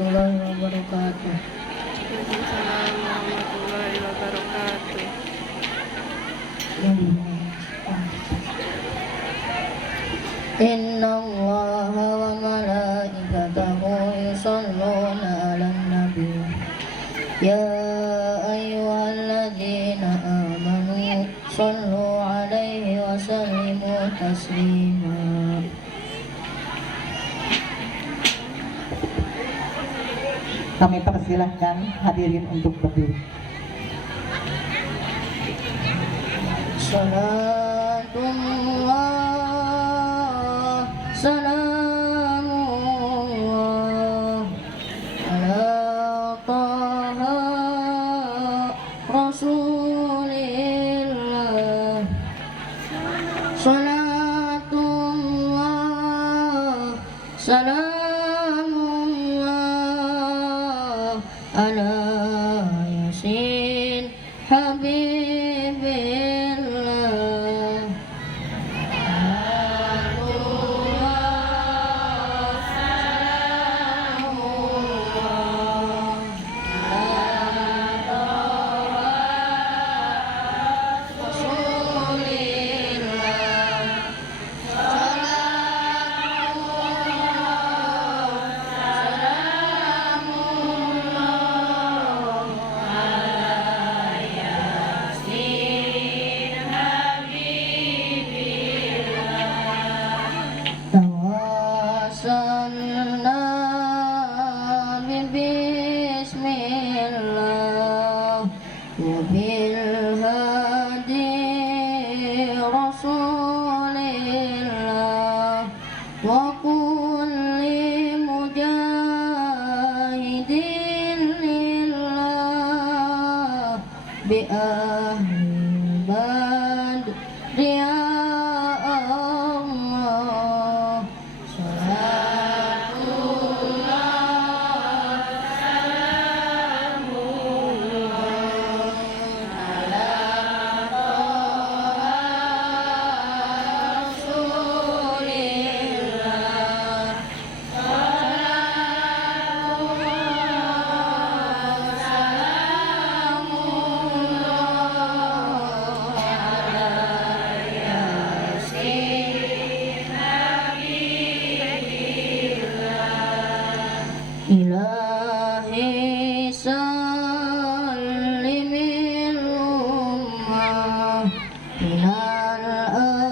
warahmatullahi wabarakatuh. Waalaikumsalam warahmatullahi wabarakatuh. Inna Allaha wa malaikatahu yusholluna 'alan nabi. Ya ayyuhalladzina amanu shollu 'alaihi wa sallimu taslima. Kami persilahkan hadirin untuk berdiri. Salatullah, salamullah ala taha rasulillah. Salatullah, salamullah ala yasin habibillah. Tawassalna bismillah wa bil hadi rasulillah wa kulli mujahidin lillah bi ahli badri ya Allah. Ilahi sallimil ummah minal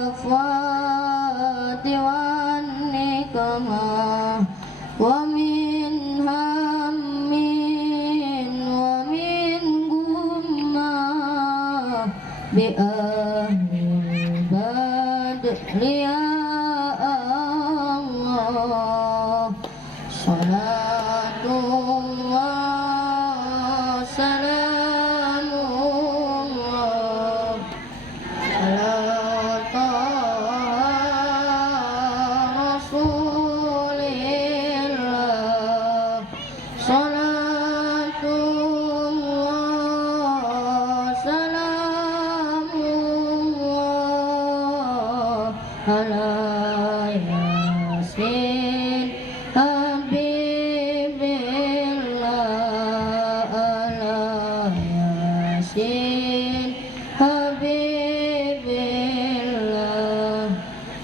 afwati wan niqmah wa min hammin wa min gummah bi ahlil badri ya Allah. Salatullah, salamullah ala taha rasulillah. Salatullah, salamullah ala yasin habibillah, ala yasin habibillah.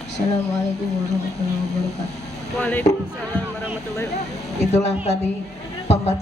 Assalamualaikum warahmatullahi wabarakatuh. Waalaikumsalam warahmatullahi wabarakatuh. Itulah tadi pembacaan